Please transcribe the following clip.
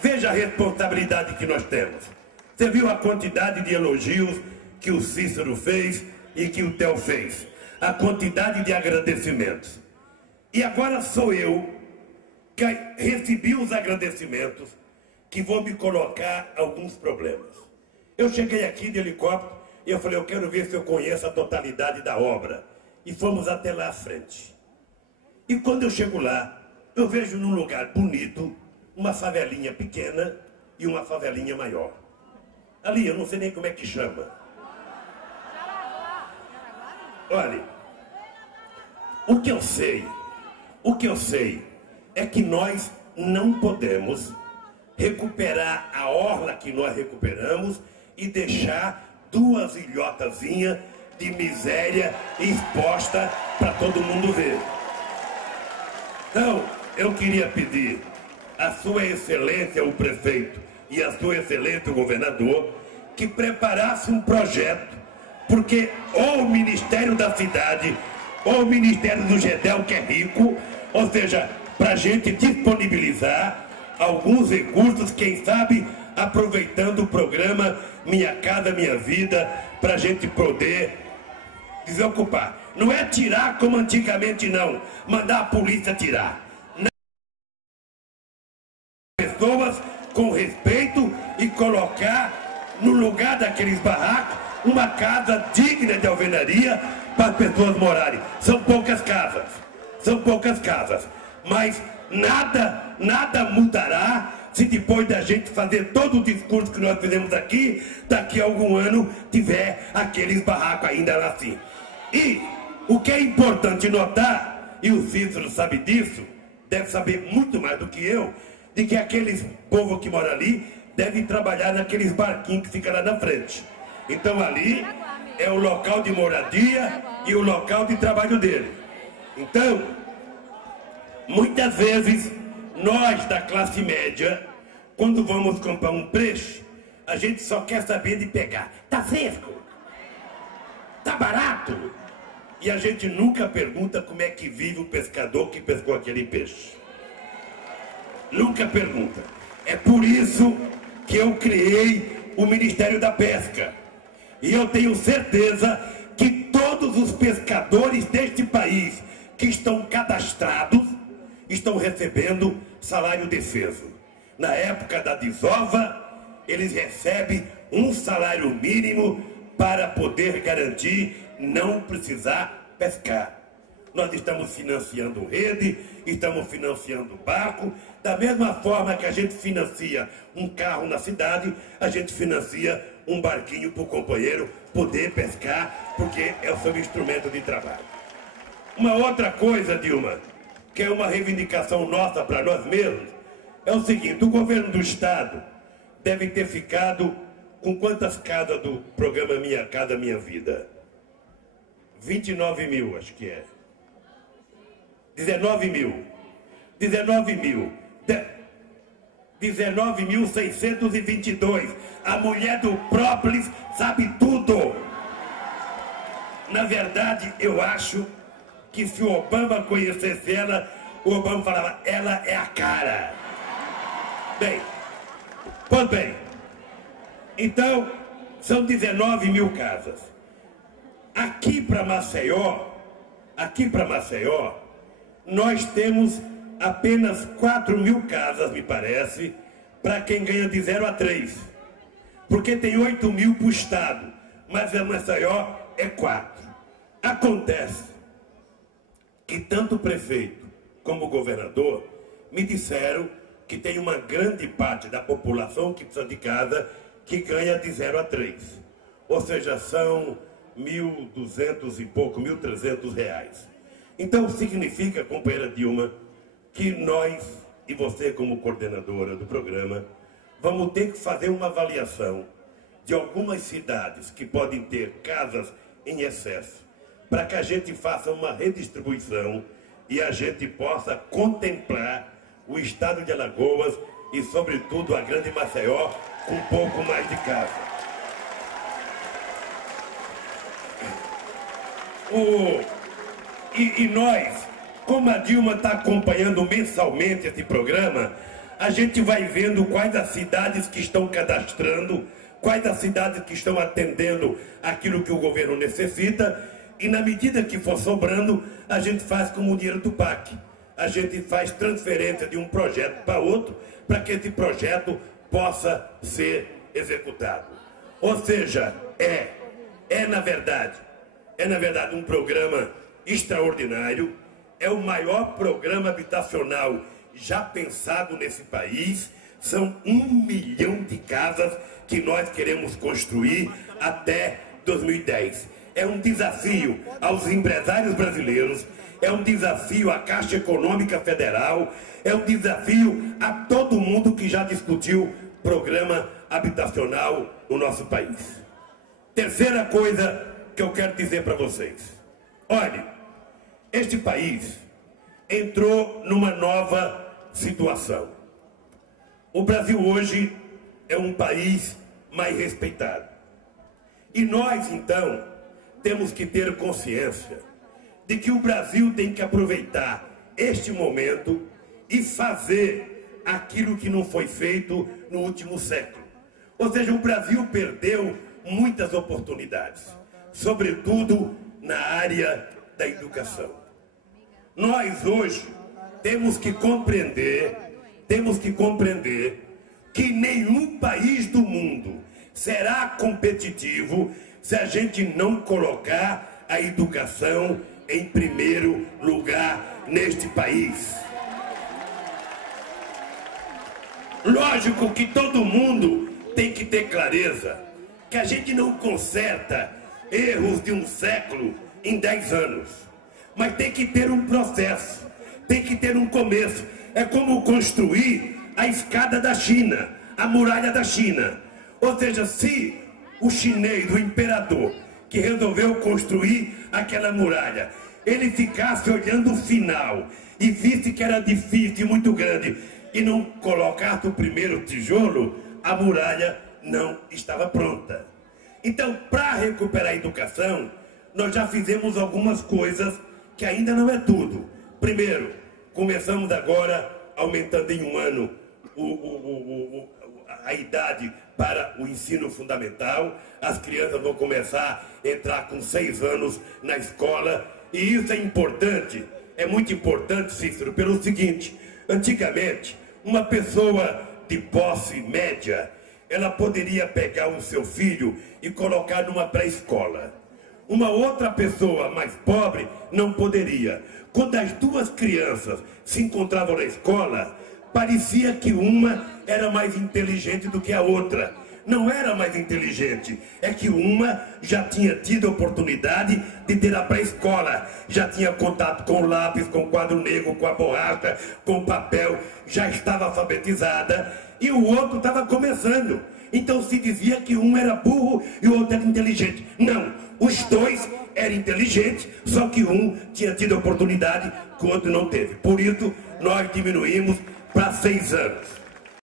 Veja a responsabilidade que nós temos. Você viu a quantidade de elogios que o Cícero fez e que o Theo fez. A quantidade de agradecimentos. E agora sou eu que recebi os agradecimentos que vou me colocar alguns problemas. Eu cheguei aqui de helicóptero e eu falei, eu quero ver se eu conheço a totalidade da obra. E fomos até lá à frente. E quando eu chego lá, eu vejo num lugar bonito uma favelinha pequena e uma favelinha maior. Ali, eu não sei nem como é que chama. Olha, o que eu sei é que nós não podemos recuperar a orla que nós recuperamos e deixar duas ilhotazinhas de miséria exposta para todo mundo ver. Então, eu queria pedir a Sua Excelência, o prefeito, e a Sua Excelência, o governador, que preparasse um projeto, porque ou o Ministério da Cidade, ou o Ministério do Gedel, que é rico, ou seja, para a gente disponibilizar alguns recursos, quem sabe aproveitando o programa Minha Casa Minha Vida, para a gente poder desocupar. Não é tirar como antigamente, não. Mandar a polícia tirar. Não. Pessoas com respeito e colocar no lugar daqueles barracos uma casa digna de alvenaria para as pessoas morarem. São poucas casas. Mas nada mudará se depois da gente fazer todo o discurso que nós fizemos aqui, daqui a algum ano tiver aqueles barracos ainda lá assim. E o que é importante notar, e o Cícero sabe disso, deve saber muito mais do que eu, de que aqueles povo que mora ali devem trabalhar naqueles barquinhos que ficam lá na frente. Então ali é o local de moradia e o local de trabalho dele. Então, muitas vezes, nós da classe média, quando vamos comprar um peixe, a gente só quer saber de pegar. Tá fresco? Tá barato? E a gente nunca pergunta como é que vive o pescador que pescou aquele peixe. Nunca pergunta. É por isso que eu criei o Ministério da Pesca. E eu tenho certeza que todos os pescadores deste país que estão cadastrados estão recebendo salário defeso. Na época da desova, eles recebem um salário mínimo para poder garantir não precisar pescar. Nós estamos financiando rede, estamos financiando barco, da mesma forma que a gente financia um carro na cidade, a gente financia um barquinho para o companheiro poder pescar, porque é o seu instrumento de trabalho. Uma outra coisa, Dilma, que é uma reivindicação nossa para nós mesmos, é o seguinte: o governo do Estado deve ter ficado com quantas casas do programa Minha Casa Minha Vida? 29 mil, acho que é. 19 mil. 19.622. A mulher do própolis sabe tudo. Na verdade, eu acho que se o Obama conhecesse ela, o Obama falava, ela é a cara. Bem, pois bem, então, são 19 mil casas. Aqui para Maceió, nós temos apenas 4 mil casas, me parece, para quem ganha de 0 a 3. Porque tem 8 mil para o Estado, mas a Maceió é 4. Acontece que tanto o prefeito como o governador me disseram que tem uma grande parte da população que precisa de casa que ganha de 0 a 3. Ou seja, são 1.200 e pouco, 1.300 reais. Então significa, companheira Dilma, que nós e você como coordenadora do programa vamos ter que fazer uma avaliação de algumas cidades que podem ter casas em excesso, para que a gente faça uma redistribuição e a gente possa contemplar o estado de Alagoas e, sobretudo, a grande Maceió com um pouco mais de casa. E nós, como a Dilma está acompanhando mensalmente esse programa, a gente vai vendo quais as cidades que estão cadastrando, quais as cidades que estão atendendo aquilo que o governo necessita, e na medida que for sobrando, a gente faz como o dinheiro do PAC. A gente faz transferência de um projeto para outro, para que esse projeto possa ser executado. Ou seja, é na verdade um programa extraordinário, é o maior programa habitacional já pensado nesse país. São 1 milhão de casas que nós queremos construir até 2010. É um desafio aos empresários brasileiros, é um desafio à Caixa Econômica Federal, é um desafio a todo mundo que já discutiu programa habitacional no nosso país. Terceira coisa que eu quero dizer para vocês. Olhe, este país entrou numa nova situação. O Brasil hoje é um país mais respeitado. E nós, então, temos que ter consciência de que o Brasil tem que aproveitar este momento e fazer aquilo que não foi feito no último século. Ou seja, o Brasil perdeu muitas oportunidades, sobretudo na área da educação. Nós hoje temos que compreender que nenhum país do mundo será competitivo se a gente não colocar a educação em primeiro lugar neste país. Lógico que todo mundo tem que ter clareza que a gente não conserta erros de um século em 10 anos, mas tem que ter um processo, tem que ter um começo. É como construir a escada da China, a muralha da China. Ou seja, se o chinês, o imperador, que resolveu construir aquela muralha, ele ficasse olhando o final e visse que era difícil e muito grande e não colocasse o primeiro tijolo, a muralha não estava pronta. Então, para recuperar a educação, nós já fizemos algumas coisas que ainda não é tudo. Primeiro, começamos agora aumentando em um ano a idade para o ensino fundamental. As crianças vão começar a entrar com 6 anos na escola. E isso é importante, é muito importante, Cícero, pelo seguinte: antigamente, uma pessoa de posse média, ela poderia pegar o seu filho e colocar numa pré-escola. Uma outra pessoa mais pobre não poderia. Quando as duas crianças se encontravam na escola, parecia que uma era mais inteligente do que a outra. Não era mais inteligente, é que uma já tinha tido a oportunidade de ter a pré-escola, já tinha contato com o lápis, com o quadro negro, com a borracha, com o papel, já estava alfabetizada, e o outro estava começando. Então se dizia que um era burro e o outro era inteligente. Não, os dois eram inteligentes, só que um tinha tido a oportunidade que o outro não teve. Por isso, nós diminuímos para 6 anos.